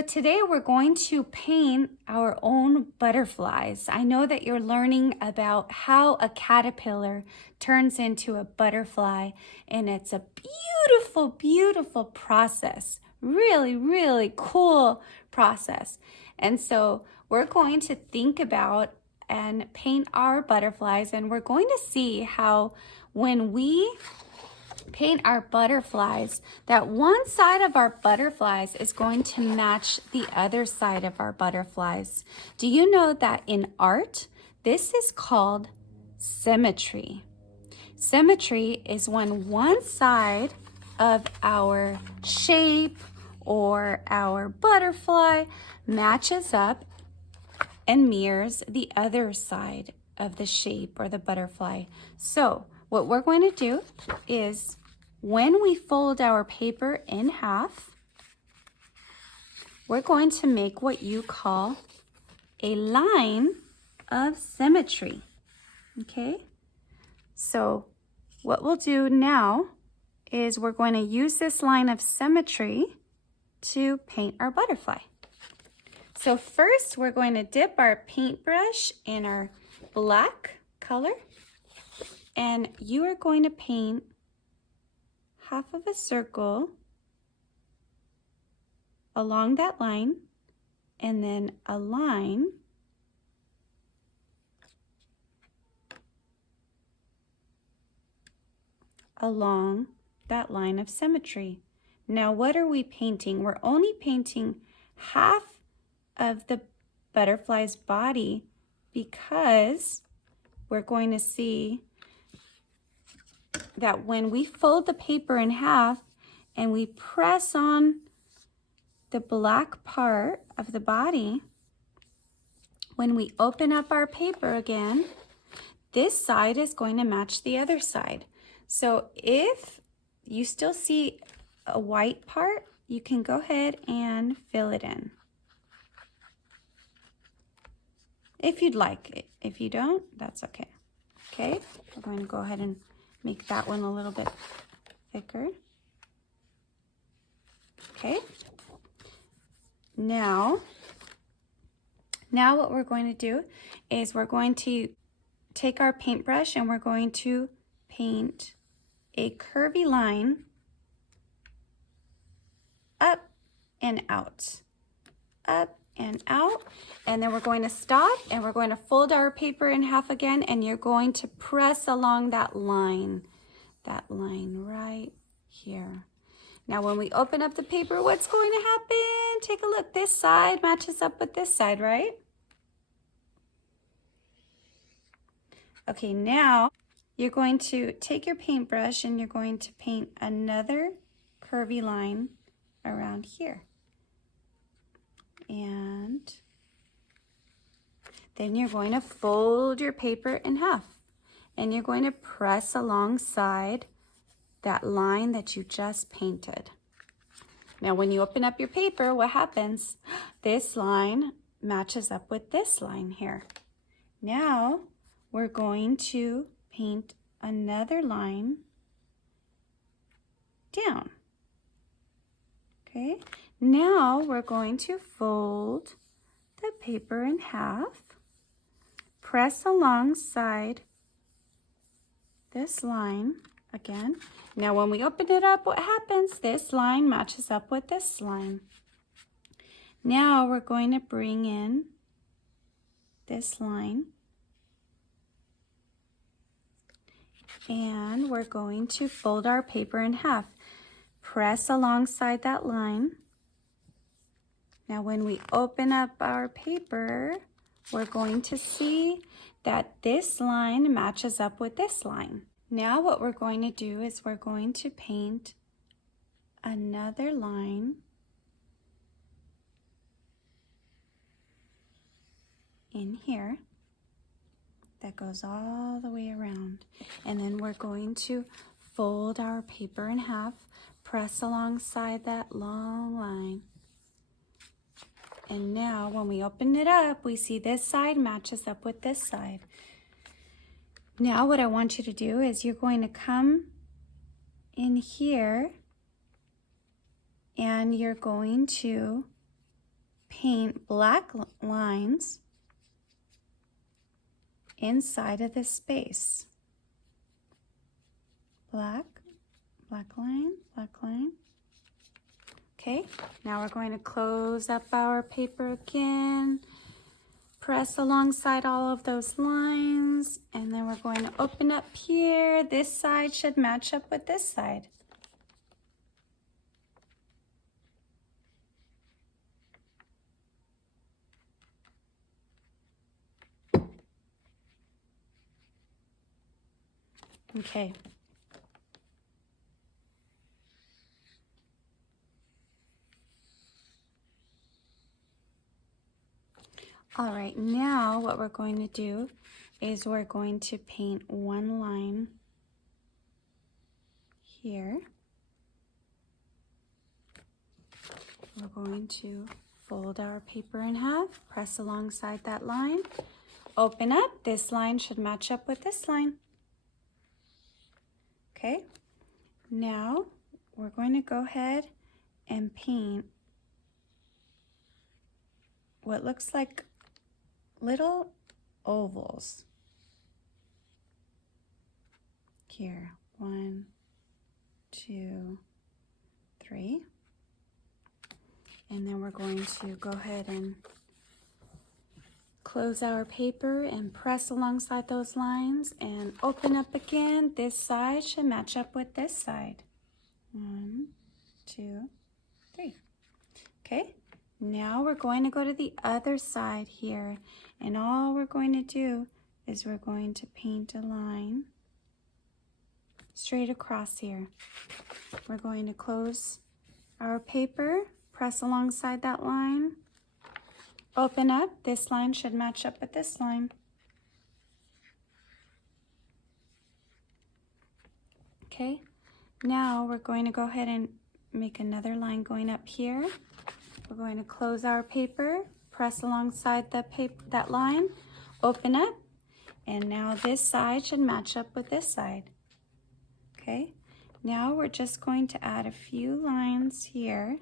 So today we're going to paint our own butterflies. I know that you're learning about how a caterpillar turns into a butterfly, and it's a beautiful, beautiful process. Really, really cool process. And so we're going to think about and paint our butterflies, and we're going to see how when we paint our butterflies, that one side of our butterflies is going to match the other side of our butterflies. Do you know that in art, this is called symmetry? Symmetry is when one side of our shape or our butterfly matches up and mirrors the other side of the shape or the butterfly. So what we're going to do is when we fold our paper in half, we're going to make what you call a line of symmetry. Okay? So what we'll do now is we're going to use this line of symmetry to paint our butterfly. So first we're going to dip our paintbrush in our black color, and you are going to paint half of a circle along that line, and then a line along that line of symmetry. Now what are we painting? We're only painting half of the butterfly's body because we're going to see that when we fold the paper in half and we press on the black part of the body, when we open up our paper again, this side is going to match the other side. So if you still see a white part, you can go ahead and fill it in, if you'd like. If you don't, that's okay. Okay, we're going to go ahead and make that one a little bit thicker. Okay. Now what we're going to do is we're going to take our paintbrush and we're going to paint a curvy line up and out, up and out, and then we're going to stop and we're going to fold our paper in half again, and you're going to press along that line right here. Now when we open up the paper, what's going to happen? Take a look. This side matches up with this side, right? Okay, now you're going to take your paintbrush and you're going to paint another curvy line around here. And then you're going to fold your paper in half, and you're going to press alongside that line that you just painted. Now when you open up your paper, what happens? This line matches up with this line here. Now we're going to paint another line down. Okay, now we're going to fold the paper in half, press alongside this line again. Now when we open it up, what happens? This line matches up with this line. Now we're going to bring in this line, and we're going to fold our paper in half. Press alongside that line. Now when we open up our paper, we're going to see that this line matches up with this line. Now what we're going to do is we're going to paint another line in here that goes all the way around. And then we're going to fold our paper in half, press alongside that long line. And now when we open it up, we see this side matches up with this side. Now what I want you to do is you're going to come in here and you're going to paint black lines inside of this space. Black line, black line. Okay, now we're going to close up our paper again, press alongside all of those lines, and then we're going to open up here. This side should match up with this side. Okay. All right, now what we're going to do is we're going to paint one line here. We're going to fold our paper in half, press alongside that line, open up. This line should match up with this line. Okay, now we're going to go ahead and paint what looks like little ovals here. 1, 2, 3. And then we're going to go ahead and close our paper and press alongside those lines and open up again. This side should match up with this side. 1, 2, 3. Okay, now we're going to go to the other side here, and all we're going to do is we're going to paint a line straight across here. We're going to close our paper, press alongside that line, open up. This line should match up with this line. Okay, now we're going to go ahead and make another line going up here. We're going to close our paper, press alongside the paper, that line, open up, and now this side should match up with this side. Okay, now we're just going to add a few lines here,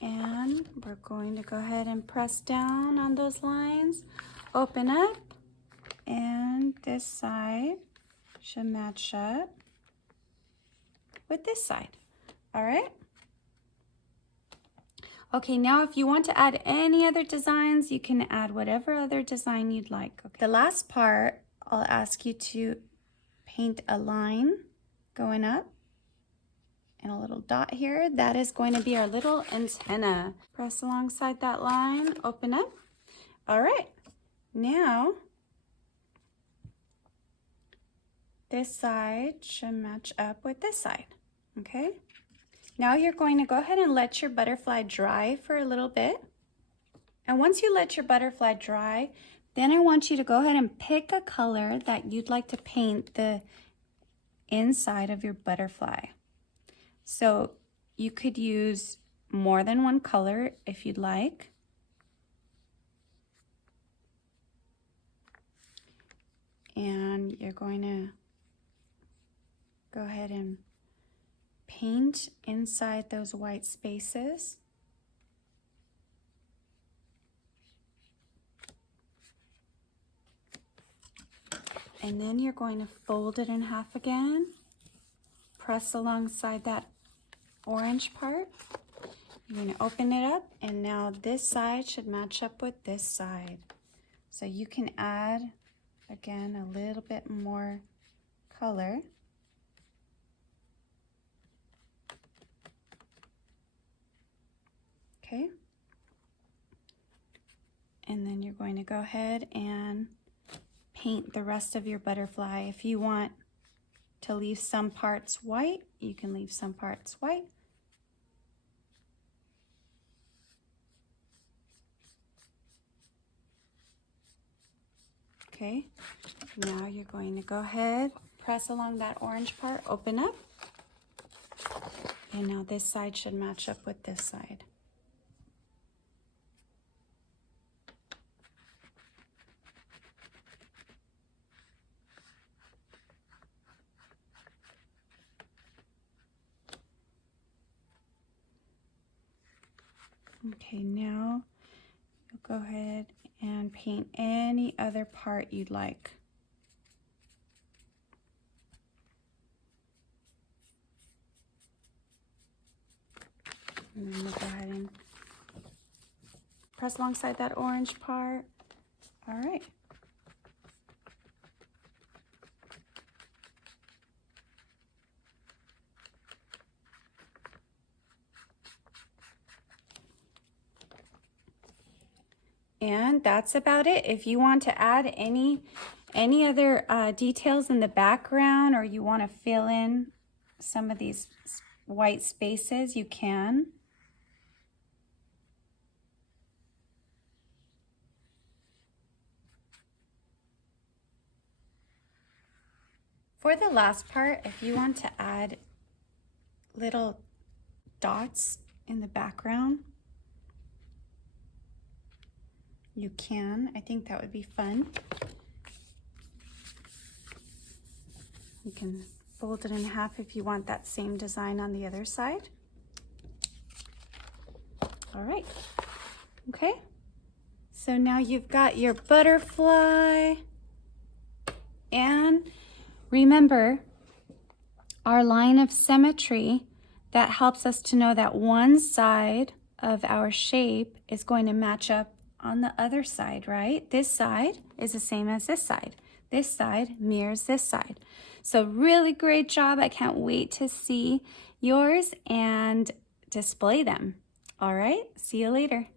and we're going to go ahead and press down on those lines, open up, and this side should match up with this side. All right. Okay, now if you want to add any other designs, you can add whatever other design you'd like. Okay. The last part, I'll ask you to paint a line going up and a little dot here. That is going to be our little antenna. Press alongside that line, open up. All right, now this side should match up with this side, okay? Now you're going to go ahead and let your butterfly dry for a little bit. And once you let your butterfly dry, then I want you to go ahead and pick a color that you'd like to paint the inside of your butterfly. So you could use more than one color if you'd like. And you're going to go ahead and paint inside those white spaces. And then you're going to fold it in half again, press alongside that orange part. You're going to open it up, and now this side should match up with this side. So you can add, again, a little bit more color. Okay. And then you're going to go ahead and paint the rest of your butterfly. If you want to leave some parts white, you can leave some parts white. Okay, now you're going to go ahead, press along that orange part, open up, and now this side should match up with this side. Okay, now you'll go ahead and paint any other part you'd like. And then we'll go ahead and press alongside that orange part. All right. And that's about it. If you want to add any other details in the background, or you want to fill in some of these white spaces, you can. For the last part, if you want to add little dots in the background, you can. I think that would be fun. You can fold it in half if you want that same design on the other side. All right. Okay. So now you've got your butterfly. And remember, our line of symmetry, that helps us to know that one side of our shape is going to match up on the other side, right? This side is the same as this side. This side mirrors this side. So really great job. I can't wait to see yours and display them. All right, see you later.